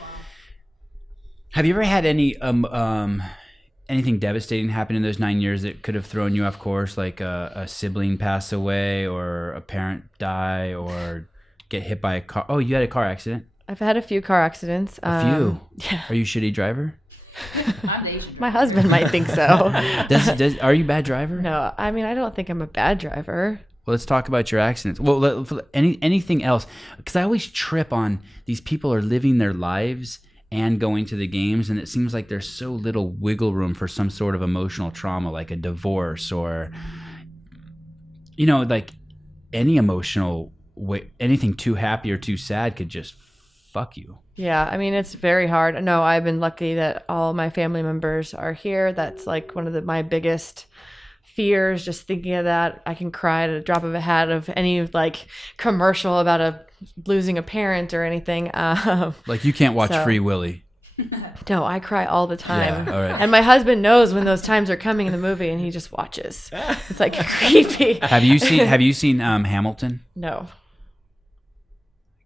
Have you ever had any anything devastating happen in those 9 years that could have thrown you off course, like a sibling pass away or a parent die or get hit by a car? Oh, you had a car accident? I've had a few car accidents. A few? Yeah. Are you a shitty driver? I'm the Asian. My husband might think so. Are you a bad driver? No, I don't think I'm a bad driver. Well, let's talk about your accidents. Well, anything else? Because I always trip on these people are living their lives and going to the games, and it seems like there's so little wiggle room for some sort of emotional trauma, like a divorce or, like any emotional way, anything too happy or too sad could just fuck you. Yeah, it's very hard. No, I've been lucky that all my family members are here. That's like one of my biggest fears, just thinking of that. I can cry at a drop of a hat of any like commercial about losing a parent or anything. Like you can't watch Free Willy. No, I cry all the time. Yeah, all right. And my husband knows when those times are coming in the movie, and he just watches. It's like creepy. Have you seen Hamilton? No.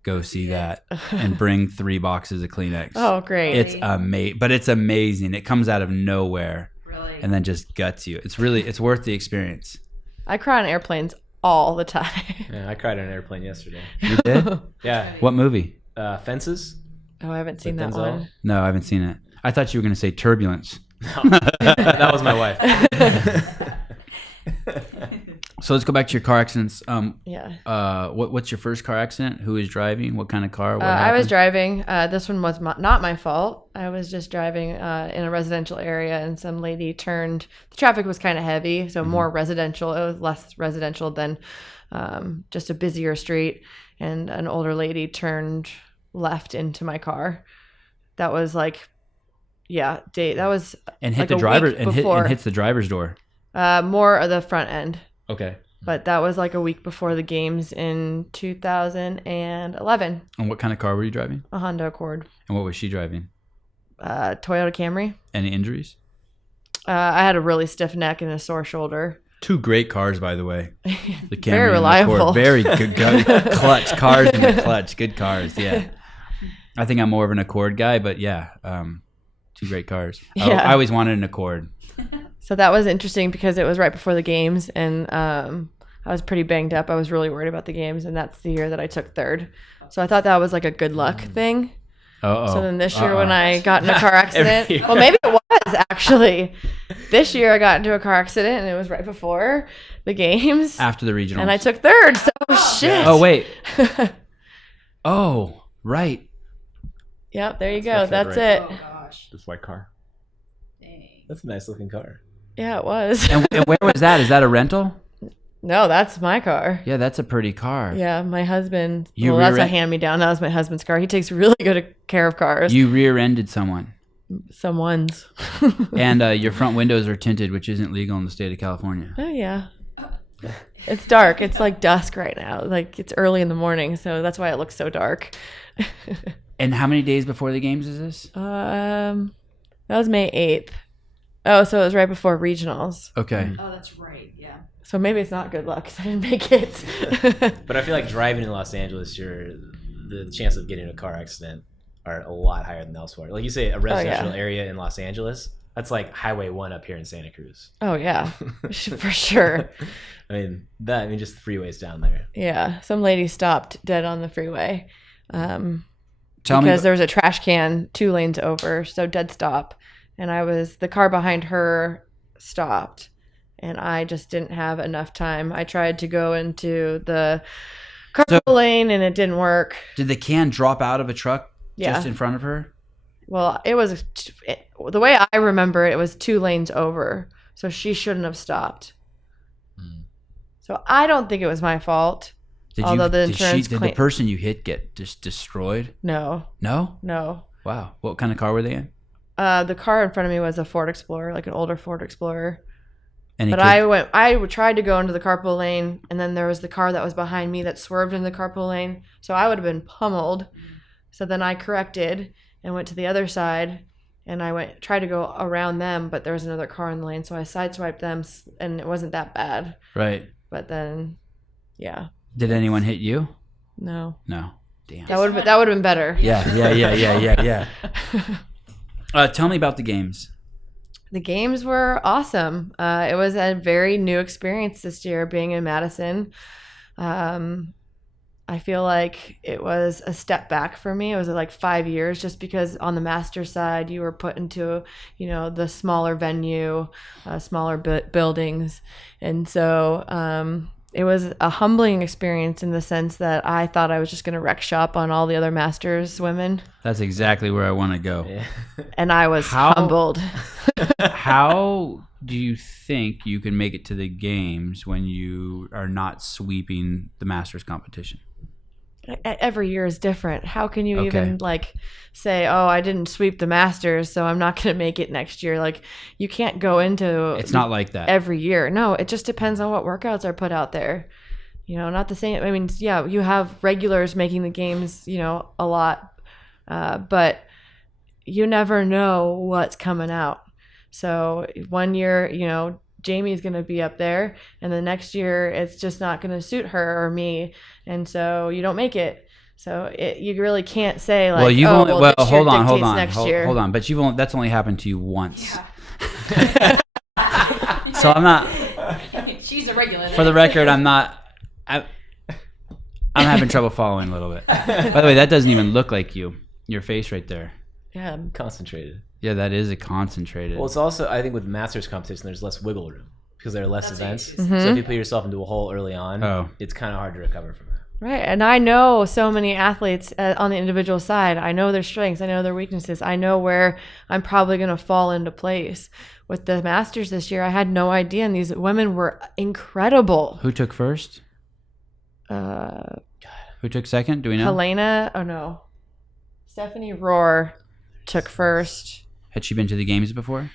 Go see that and bring 3 boxes of Kleenex. Oh, great. It's amazing, but it's amazing. It comes out of nowhere. Really? And then just guts you. It's worth the experience. I cry on airplanes all the time. Yeah, I cried on an airplane yesterday. You did? Yeah. What movie? Fences. Oh, I haven't seen With that Denzel? one. No, I haven't seen it. I thought you were going to say Turbulence. No, that was my wife. So let's go back to your car accidents. Yeah. What's your first car accident? Who was driving? What kind of car? What I was happened? driving. This one was not my fault. I was just driving in a residential area, and some lady turned. The traffic was kind of heavy, so more residential. It was less residential than just a busier street. And an older lady turned left into my car. That was like, that was And hit like the a driver week and before. hits the driver's door. More of the front end. Okay. But that was like a week before the games in 2011. And what kind of car were you driving? A Honda Accord. And what was she driving? Toyota Camry. Any injuries? I had a really stiff neck and a sore shoulder. Two great cars, by the way. The Camry Very and the reliable. Accord. Very good clutch cars in the clutch. Good cars, yeah. I think I'm more of an Accord guy, but yeah, two great cars. Yeah. I always wanted an Accord. So that was interesting because it was right before the games, and I was pretty banged up. I was really worried about the games, and that's the year that I took third. So I thought that was like a good luck thing. So then this year when I got in a car accident, well, maybe it was actually. This year I got into a car accident, and it was right before the games. After the regionals. And I took third, so shit. Oh, wait. Oh, right. Yep, there you That's go. right, That's right. it. Oh gosh. This white car. Dang. That's a nice looking car. Yeah, it was. And where was that? Is that a rental? No, that's my car. Yeah, that's a pretty car. Yeah, my husband. You Well, that's a rear-end- hand-me-down. That was my husband's car. He takes really good care of cars. You rear-ended someone. Someone's. And your front windows are tinted, which isn't legal in the state of California. Oh, yeah. It's dark. It's like dusk right now. Like it's early in the morning, so that's why it looks so dark. And how many days before the games is this? That was May 8th. Oh, so it was right before regionals. Okay. Oh, that's right. Yeah. So maybe it's not good luck because I didn't make it. But I feel like driving in Los Angeles, the chance of getting in a car accident are a lot higher than elsewhere. Like you say, a residential area in Los Angeles, that's like Highway 1 up here in Santa Cruz. Oh, yeah, for sure. I mean, just the freeways down there. Yeah, some lady stopped dead on the freeway Tell me. because there was a trash can 2 lanes over, so dead stop. And the car behind her stopped, and I just didn't have enough time. I tried to go into the carpool lane, and it didn't work. Did the can drop out of a truck Yeah. just in front of her? Well, the way I remember it was 2 lanes over, so she shouldn't have stopped. So I don't think it was my fault. Although the insurance did the person you hit get just destroyed? No. No? Wow. What kind of car were they in? The car in front of me was a Ford Explorer, like an older Ford Explorer. Any But kids? I tried to go into the carpool lane, and then there was the car that was behind me that swerved in the carpool lane, so I would have been pummeled. So then I corrected and went to the other side, and I tried to go around them, but there was another car in the lane, so I sideswiped them, and it wasn't that bad. Right. But then, yeah, Did anyone hit you? no, No. Damn. that would have been better. Yeah. Tell me about the games. The games were awesome. It was a very new experience this year being in Madison. I feel like it was a step back for me. It was like 5 years just because on the master side, you were put into, the smaller venue, smaller buildings. And so it was a humbling experience in the sense that I thought I was just going to wreck shop on all the other masters women. That's exactly where I want to go. Yeah. And I was humbled. How do you think you can make it to the games when you are not sweeping the Masters competition? Every year is different. How can you even say, oh, I didn't sweep the Masters, so I'm not going to make it next year? Like, you can't go into It's not like that. every year. No, it just depends on what workouts are put out there. Not the same. I mean, yeah, you have regulars making the games, a lot, but you never know what's coming out. So one year, Jamie's going to be up there, and the next year it's just not going to suit her or me, and so you don't make it. So you really can't say like, this year hold on, next year. Hold on, but that's only happened to you once. Yeah. So I'm not. She's a regular. For the record, I'm having trouble following a little bit. By the way, that doesn't even look like you. Your face right there. Yeah. Concentrated. Yeah, that is a concentrated. Well, it's also, I think with masters competition, there's less wiggle room because there are less events. Mm-hmm. So if you put yourself into a hole early on, it's kind of hard to recover from that. Right. And I know so many athletes on the individual side. I know their strengths. I know their weaknesses. I know where I'm probably going to fall into place. With the Masters this year, I had no idea. And these women were incredible. Who took first? Who took second? Do we know? Helena. Oh, no. Stephanie Rohr took first. Had she been to the games before?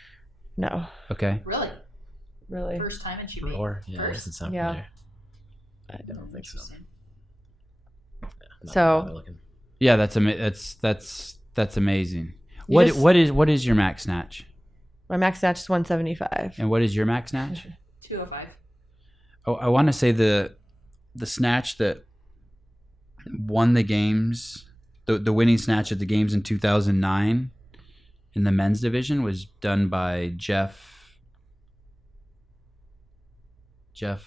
No. Okay. Really? First time and she made Or, yeah, first? doesn't sound Yeah. familiar. I don't think so. So yeah, that's amazing. What is your max snatch? My max snatch is 175. And what is your max snatch? 205. Oh, I want to say the snatch that won the games, the winning snatch at the games in 2009 in the men's division was done by Jeff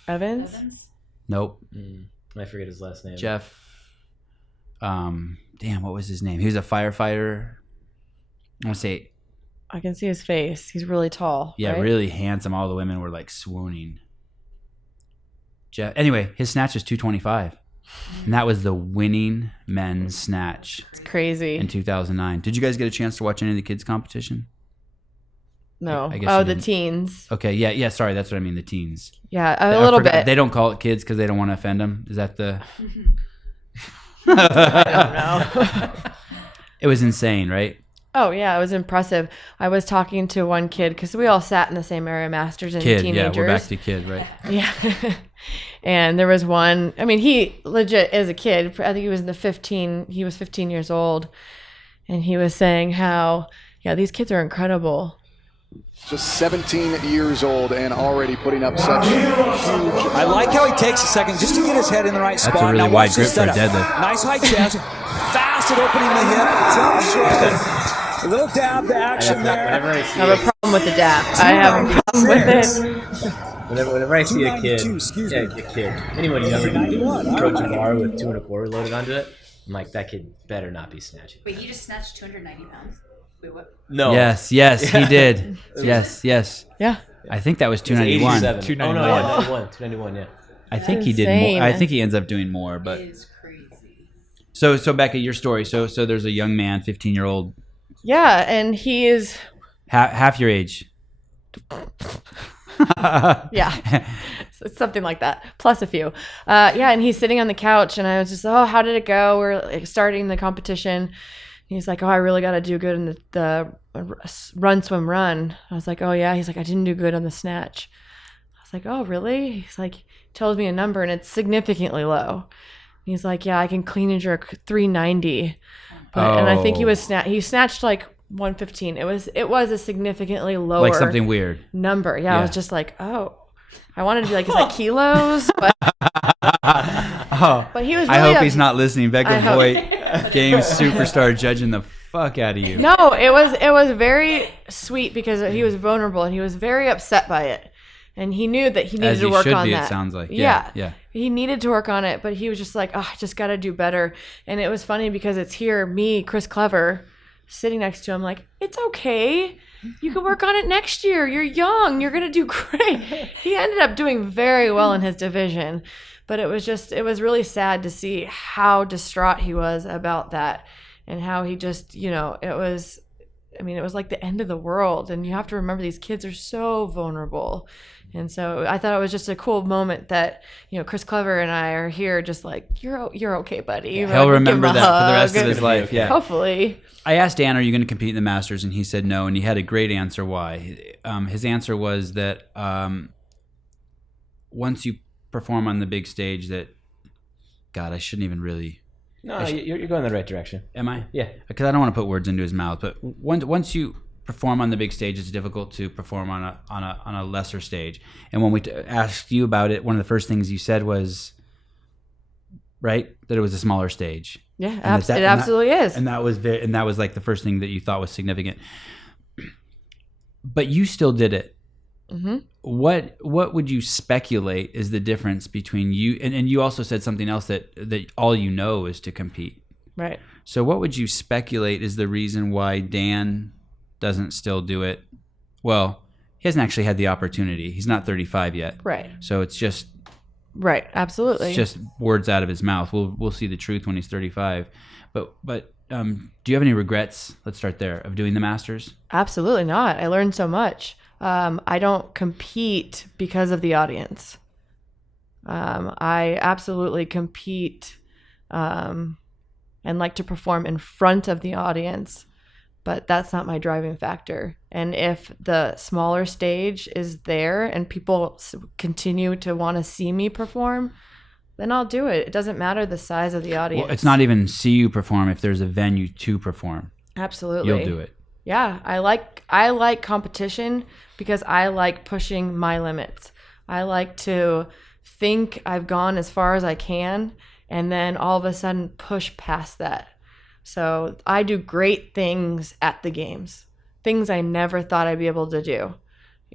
Evans? Nope. I forget his last name. Jeff. Damn, what was his name? He was a firefighter. I want to say. I can see his face. He's really tall. Yeah, right? really handsome. All the women were like swooning. Jeff. Anyway, his snatch was 225, and that was the winning men's snatch. It's crazy. In 2009. Did you guys get a chance to watch any of the kids' competition? No. I guess you the didn't. Teens. Okay, yeah. Sorry, that's what I mean. The teens. Yeah, a little bit. They don't call it kids because they don't want to offend them. Is that the? I don't know. It was insane, right? Oh yeah, it was impressive. I was talking to one kid because we all sat in the same area, masters and teenagers. Yeah, we're back to kid, right? Yeah. And there was one. I mean, he legit is a kid. I think he was He was 15 years old, and he was saying how, these kids are incredible. Just 17 years old and already putting up such huge... I like how he takes a second just to get his head in the right spot. That's a really now wide watch grip this for a setup. deadlift. Nice high chest. Fast at opening the hip. A little dab to action there. Whenever I I see have a problem with the dap. I have a problem with it. whenever I see a kid, 292, excuse me. a kid, anyone younger than me, approach a bar with 2 1/4 loaded onto it, I'm like, that kid better not be snatching. Wait, you just snatched 290 pounds? Wait, what? No. Yes, he did. Yes. Yeah. I think that was It was 291. 87. Oh, no, yeah, 291, yeah. I think he did insane. more. I think he ends up doing more, but It is crazy. so Becca, your story. So there's a young man, 15-year-old, Yeah, and he is. half your age. Yeah. It's something like that, plus a few. And he's sitting on the couch, and I was just, how did it go? We're like starting the competition. He's like, I really got to do good in the run, swim, run. I was like, oh, yeah. He's like, I didn't do good on the snatch. I was like, oh, really? He's like, tells me a number, and it's significantly low. He's like, yeah, I can clean and jerk 390. And I think he snatched like 115. It was a significantly lower. Like something weird. Number. Yeah, I was just like, oh. I wanted to be like, is that kilos? But he was really I hope he's not listening. Becca Voigt, games superstar, judging the fuck out of you. No, it was very sweet because he was vulnerable and he was very upset by it. And he knew that he needed to work on that. It sounds like. Yeah. He needed to work on it, but he was just like, I just got to do better. And it was funny because it's here, me, Chris Clever, sitting next to him like, it's okay. You can work on it next year. You're young. You're going to do great. He ended up doing very well in his division. But it was really sad to see how distraught he was about that and how he just, it was like the end of the world. And you have to remember these kids are so vulnerable. And so I thought it was just a cool moment that, Chris Clever and I are here just like, you're okay, buddy. Yeah, he'll remember that for the rest of his life. Okay. Yeah. Hopefully. I asked Dan, are you going to compete in the Masters? And he said no. And he had a great answer why. His answer was that once you perform on the big stage that, God, I shouldn't even really. No, you're going in the right direction. Am I? Yeah. Because I don't want to put words into his mouth. But once you perform on the big stage, it's difficult to perform on a lesser stage. And when we asked you about it, one of the first things you said was, right, that it was a smaller stage. Yeah, it absolutely is. And that was like the first thing that you thought was significant. But you still did it. Mm-hmm. What would you speculate is the difference between you and you also said something else that all you know is to compete. Right. So what would you speculate is the reason why Dan doesn't still do it? Well, he hasn't actually had the opportunity. He's not 35 yet. Right. So it's just Right. Absolutely. It's just words out of his mouth. We'll see the truth when he's 35. But do you have any regrets? Let's start there, of doing the Masters. Absolutely not. I learned so much. I don't compete because of the audience. I absolutely compete and like to perform in front of the audience, but that's not my driving factor. And if the smaller stage is there and people continue to want to see me perform, then I'll do it. It doesn't matter the size of the audience. Well, it's not even see you perform if there's a venue to perform. Absolutely. You'll do it. Yeah, I like competition because I like pushing my limits. I like to think I've gone as far as I can and then all of a sudden push past that. So I do great things at the games, things I never thought I'd be able to do.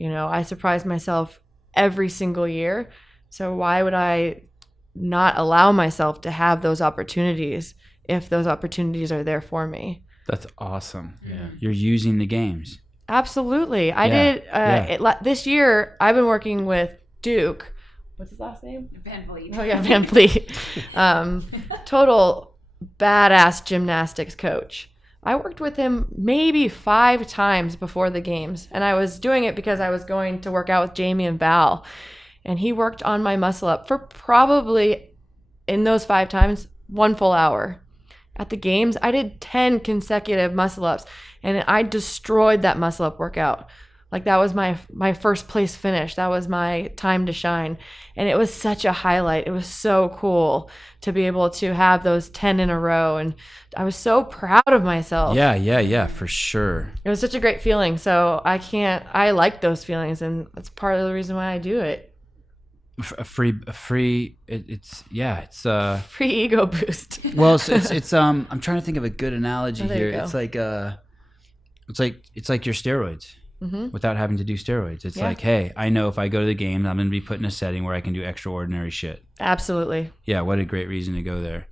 I surprise myself every single year. So why would I not allow myself to have those opportunities if those opportunities are there for me? That's awesome. Yeah. You're using the games. Absolutely. I did. This year, I've been working with Duke. What's his last name? Van Vliet. Oh, yeah, Van Vliet. Total badass gymnastics coach. I worked with him maybe 5 times before the games, and I was doing it because I was going to work out with Jamie and Val, and he worked on my muscle up for probably, in those 5 times, 1 full hour. At the games, I did 10 consecutive muscle ups, and I destroyed that muscle up workout. Like, that was my first place finish. That was my time to shine. And it was such a highlight. It was so cool to be able to have those 10 in a row. And I was so proud of myself. Yeah, for sure. It was such a great feeling. So I like those feelings, and that's part of the reason why I do it. It's free ego boost. Well, it's I'm trying to think of a good analogy there here. you go. It's like your steroids. Mm-hmm. Without having to do steroids. It's like, hey, I know if I go to the games, I'm going to be put in a setting where I can do extraordinary shit. Absolutely. Yeah, what a great reason to go there.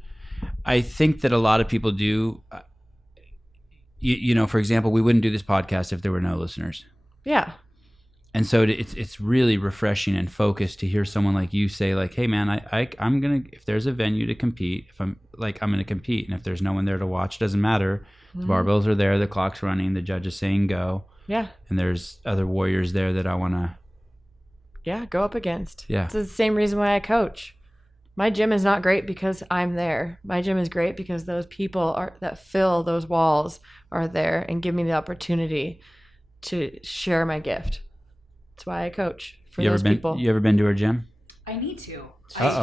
I think that a lot of people do, for example, we wouldn't do this podcast if there were no listeners. Yeah. And so it's really refreshing and focused to hear someone like you say, like, hey, man, I'm going to, if there's a venue to compete, I'm going to compete. And if there's no one there to watch, it doesn't matter. The barbells are there, the clock's running, the judge is saying go. Yeah. And there's other warriors there that I want to go up against. Yeah. It's the same reason why I coach. My gym is not great because I'm there. My gym is great because those people that fill those walls are there and give me the opportunity to share my gift. That's why I coach for those people. You ever been to her gym? I need to.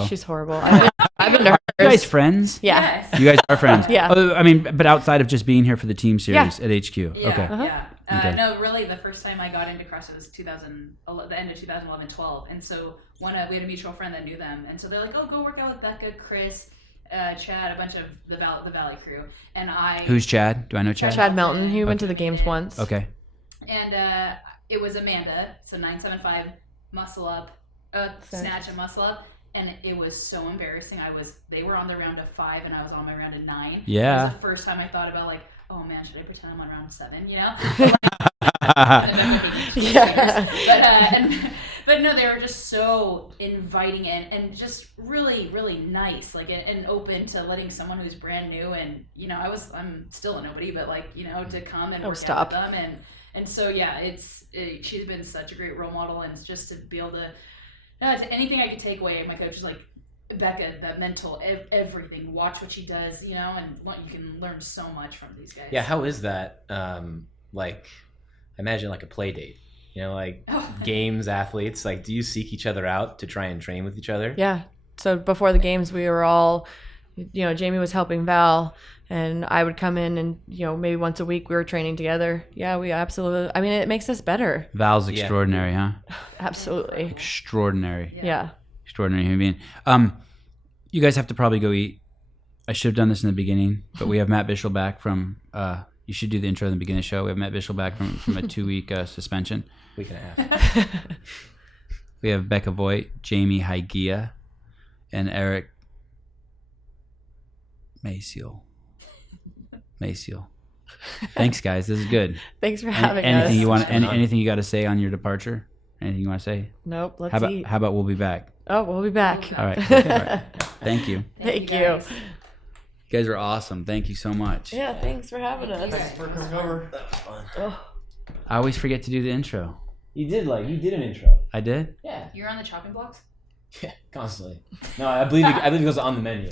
She's horrible. I've been to hers. You guys friends? Yeah. Yes. You guys are friends? Yeah. I mean, but outside of just being here for the team series at HQ. Yeah, Okay. yeah. Okay. No, really, the first time I got into CrossFit was the end of 2011-12. And so we had a mutual friend that knew them. And so they're like, oh, go work out with Becca, Chris, Chad, a bunch of the Valley crew. And Who's Chad? Do I know Chad? Chad Melton. He went to the games once. Okay. And it was Amanda, so 975 muscle up, snatch and muscle up. And it was so embarrassing. They were on the round of 5 and I was on my round of 9. Yeah. It was the first time I thought about, like, oh man, should I pretend I'm on round 7, Yeah. But no, they were just so inviting and just really, really nice, like, and open to letting someone who's brand new and, I'm still a nobody, but to come and work out with them. And so, yeah, she's been such a great role model, and just to be able to, anything I could take away, my coach is like, Becca, that mental, everything, watch what she does, and you can learn so much from these guys. Yeah, how is that? Like, imagine like a play date, games athletes, like, do you seek each other out to try and train with each other? Yeah. So before the games, we were all, Jamie was helping Val, and I would come in and, maybe once a week we were training together. Yeah, we absolutely, it makes us better. Val's extraordinary, huh? Absolutely. Extraordinary. Yeah. Extraordinary human being. You guys have to probably go eat. I should have done this in the beginning, but we have Matt Bishel back from, you should do the intro in the beginning of the show. We have Matt Bishel back from a 2-week suspension. Week and a half. We have Becca Voigt, Jamie Hagiya, and Eric Mayseal. Mayseal. Thanks, guys. This is good. Thanks for having anything us. you want? Anything you got to say on your departure? Anything you want to say? Nope. Let's eat. How about we'll be back? Oh, we'll be back. All right. All right. Thank you. Thank you. You guys are awesome. Thank you so much. Yeah, thanks for having us. Thanks for coming over. That was fun. Oh. I always forget to do the intro. You did an intro. I did? Yeah. You're on the chopping blocks? Yeah, constantly. No, I believe it goes on the menu.